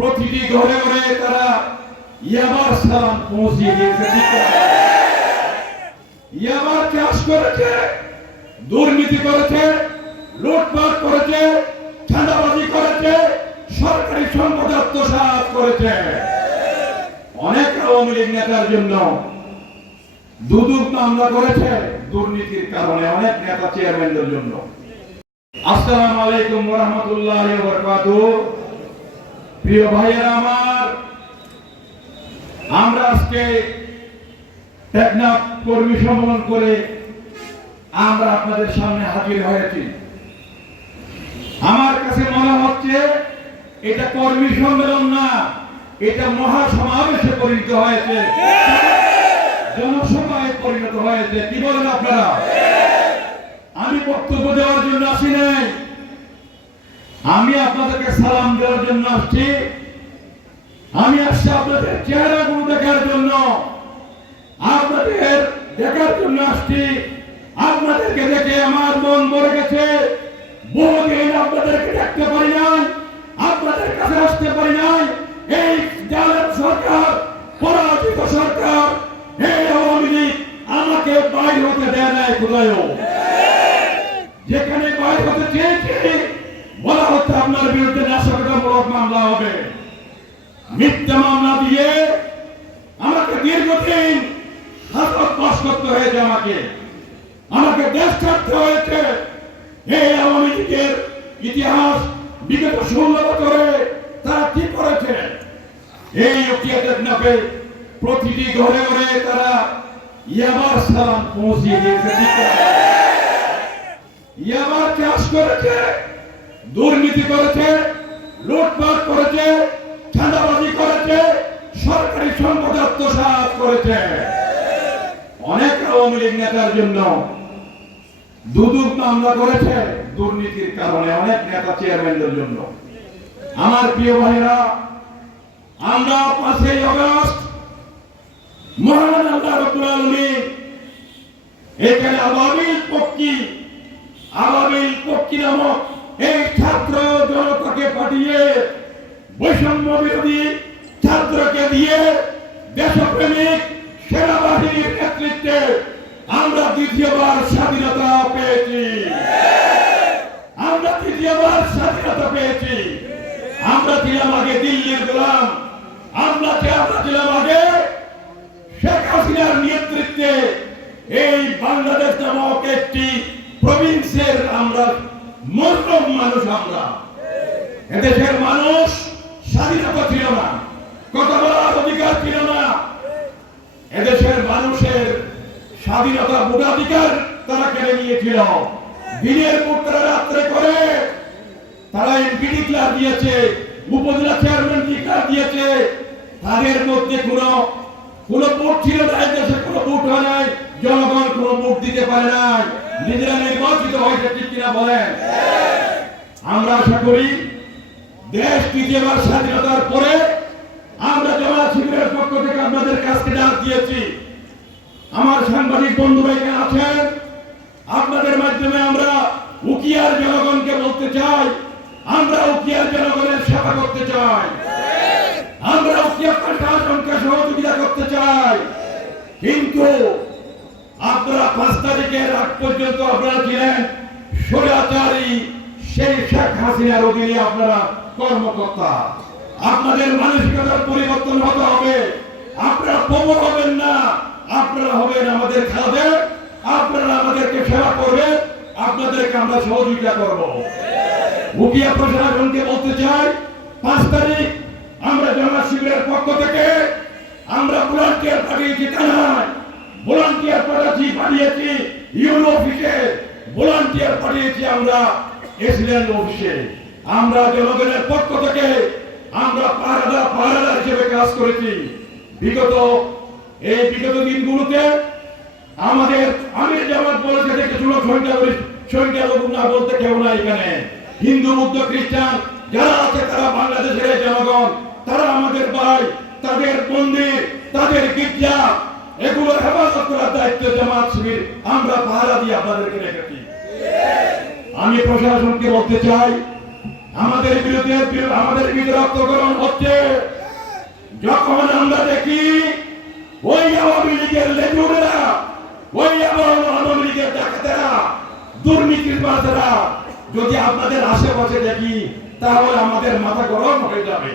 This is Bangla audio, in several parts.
প্রতিটি ঘরে ঘরে তারা ইয়াবার সালাম পৌঁছিয়ে দিয়েছে। ইয়াবার চাষ করেছে, দুর্নীতি করেছে, লুটপাট করেছে, চাঁদাবাজি করেছে, সরকারি সম্পদ আত্মসাৎ করেছে। অনেক আওয়ামী লীগ নেতার জন্য দুদুক মামলা করেছে দুর্নীতির কারণে অনেক নেতা চেয়ারম্যানদের জন্য। আসসালামু আলাইকুম ওয়া রাহমাতুল্লাহি ওয়া বারাকাতুহু। প্রিয় ভাইয়েরা আমার, আমরা আজকে টেকনাফ কর্মী সম্মেলন করে আমরা আপনাদের সামনে হাজির হয়েছি। আমার কাছে মনে হচ্ছে এটা কর্মী সম্মেলন না, এটা মহাসমাবেশে পরিণত হয়েছে। জনসভায় পরিণত হয়েছে। কি বলেন আপনারা? আমি বক্তব্য দেওয়ার জন্য আসি নাই। আমি আপনাদেরকে সালাম দেওয়ার জন্য আসছি। আমি আসছি আপনাদের চেহারাগুলো দেখার জন্য। আপনাদের দেখার জন্য আসছি। আপনাদেরকে দেখে আমার মন ভরে গেছে। বহুদিন আপনাদেরকে দেখতে পারি নাই, আপনাদের কাছে আসতে পারি নাই। এই জালেম সরকার, পরাজিত সরকার, এই আওয়ামী লীগ আমাকে বাইর হতে দেয় নাই কোথায় যেখানে বাইর হতে চেয়েছি বলা হচ্ছে আপনার বিরুদ্ধে মামলা হবে। মিথ্যা মামলা দিয়ে আমাকে দীর্ঘদিন হাজত বাস করতে হয়েছে আমাকে। আমাকে দেশ ছাড়তে হয়েছে। এই আওয়ামী লীগের ইতিহাস বিগত ষোলো বছরে তারা কি করেছে? এই উকিয়াদের নামে প্রতিটি ঘরে ঘরে তারা ইয়াবার সালাম পৌঁছিয়ে দিয়েছে। ইয়াবার চাষ করেছে, দুর্নীতি করেছে লুটপাট করেছে, চাঁদাবাজি করেছে, সরকারি সম্পদ আত্মসাৎ করেছে। অনেক আওয়ামী লীগ নেতার জন্য দুদুক মামলা করেছে দুর্নীতির কারণে অনেক নেতা চেয়ারম্যানদের জন্য। আমার প্রিয় ভাইরা আমরা পাঁচই অগস্ট মহান আল্লাহ রব্বুল আলামিন এখানে আবাবিল পক্ষী আবাবিল পক্ষী নামক এই ছাত্র জনতাকে পাঠিয়ে বৈষম্য বিরোধী ছাত্রকে দিয়ে দেশপ্রেমিক সেনাবাহিনীর নেতৃত্বে আমরা দ্বিতীয়বার স্বাধীনতা পেয়েছি। আমরা তৃতীয়বার স্বাধীনতা পেয়েছি। আমরা ছিলাম আগে দিল্লির গোলাম। আমরা আমরা ছিলাম আগে, শেখ হাসিনার নেতৃত্বে এই বাংলাদেশ নামক একটি প্রভিন্সের আমরা মজলুম মানুষ আমরা। এদেশের মানুষ স্বাধীনতা ছিল না, কথা বলার অধিকার ছিল না। এদেশের মানুষের স্বাধীনতা ভোটাধিকার তারা কেড়ে নিয়েছিল। দিনের পর তারা রাত্রে করে তারা এমপি ডিক্লার দিয়েছে, উপজেলা চেয়ারম্যান ডিক্লার দিয়েছে। তাদের মধ্যে কোনো কোনো ভোট ছিল না এই দেশে কোনো ভোট হয় নাই, জনগণ কোনো ভোট দিতে পারে নাই। নিজেরা নির্বাচিত হয়েছে ঠিক কিনা বলেন? আমরা আশা করি দেশ তৃতীয়বার স্বাধীনতার পরে আমরা জামাত শিবিরের পক্ষ থেকে আপনাদের কাছকে ডাক দিয়েছি। আমার সাংবাদিক বন্ধুরা এখানে আছেন? আপনাদের মাধ্যমে আমরা উকিয়ার জনগণকে বলতে চাই, আমরা উকিয়ার জনগণের সেবা করতে চাই। আমরা উকিয়া প্রশাসনকে সহযোগিতা করতে চাই। কিন্তু পাঁচ তারিখের আগ পর্যন্ত আপনারা ছিলেন স্বৈরাচারী সেই শেখ হাসিনার অধীনে আপনারা কর্মকর্তা। আপনাদের মানসিকতার পরিবর্তন হতে হবে। আপনারা প্রবল হবেন না। আপনারা হবেন আমাদের খাদের আপনারা আমাদেরকে সেবা করবেন। আপনাদেরকে আমরা সহযোগিতা করব। মুখিয়া প্রশাসনকে বলতে চাই, পাঁচ তারিখ আমরা এসিডেন্ট অফিসে। আমরা জনগণের পক্ষ থেকে আমরা পাহারাদার পাহারাদার হিসেবে কাজ করেছি। বিগত এই বিগত দিনগুলোতে আমাদের আমির জামাত বলেছে যে কিছু লোক সংখ্যা করি না বলতে কেউ না এখানে। হিন্দু, বৌদ্ধ, খ্রিস্টান, যারা আছে তারা বাংলাদেশের জনগণ, তারা আমাদের ভাই, তাদের মন্দির তাদের গির্জা এগুলো হেফাজত করার দায়িত্ব জামাত শিবির। আমরা পাহারা দিয়ে আপনাদেরকে রেখেছি। আমি প্রশাসনকে বলতে চাই, আমাদের বিরুদ্ধে আমাদের বিরুদ্ধে রক্তকরণ হচ্ছে। যখন আমরা দেখি, ওই আওয়ামী লীগের লেজুরেরা ওই আওয়ামী লীগের ডাকাতেরা, দুর্নীতির বাজারা, যদি আপনাদের আশেপাশে দেখি, তাহলে আমাদের মাথা গরম হয়ে যাবে।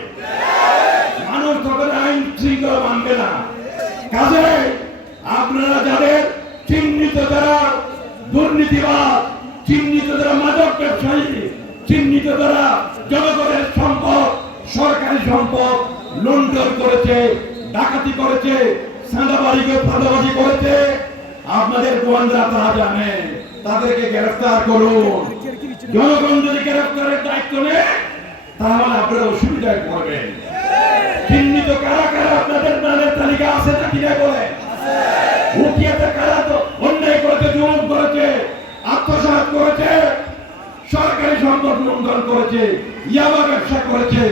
মানুষ তখন আইন শৃঙ্খলা মানবে না। কাজে আপনারা যাদের চিহ্নিত যারা দুর্নীতিবাদ চিহ্নিত যারা মাদক ব্যবসায়ী চিহ্নিত যারা জনগণের সম্পদ, সরকারি সম্পদ লুণ্ঠন করেছে, ডাকাতি করেছে সাঁদাবাড়িকে ফাঁদাবাজি করেছে। আপনাদের গোয়ান্দরা তারা জানে, তাদেরকে গ্রেফতার করুন। জনগণ যদি গ্রেফতারের দায়িত্ব নেয়, তাহলে আপনারা অসুবিধায় পড়বেন। চিহ্নিত কারা কারা আপনাদের নামের তালিকা আছে না লুণ্ঠন করেছে, ইয়াবা ব্যবসা করেছে,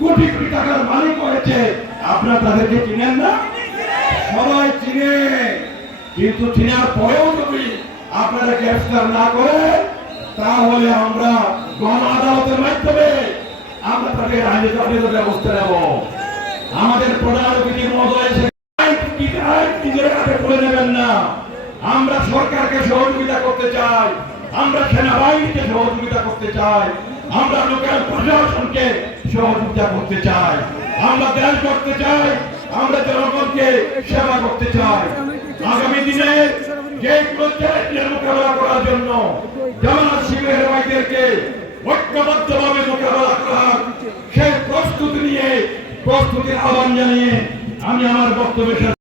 কোটি কোটি টাকার মালিক হয়েছে। আপনারা তাদেরকে চিনেন না? সবাই চিনে। কিন্তু চিনার পরেও যদি আপনারা গ্রেফতার না করে তাহলে আমরা গণ আদালতের মাধ্যমে আমরা তাদের আইনত আইনত ব্যবস্থা নেব। আমাদের প্রধান অতিথি মহোদয় এসে নিজের হাতে করে নেবেন না। আমরা সরকারকে সহযোগিতা করতে চাই। আমরা সেনাবাহিনীকে সহযোগিতা করতে চাই। আমরা লোকাল প্রশাসনকে সহযোগিতা করতে চাই। আমরা দেশ করতে চাই। আমরা জনগণকে সেবা করতে চাই। আগামী দিনে যে কোনো মোকাবেলা করার জন্য জামাত শিবিরের ভাইদেরকে ঐক্যবদ্ধভাবে মোকাবেলা করার সেই প্রস্তুতি নিয়ে প্রস্তুতির আহ্বান জানিয়ে আমি আমার বক্তব্য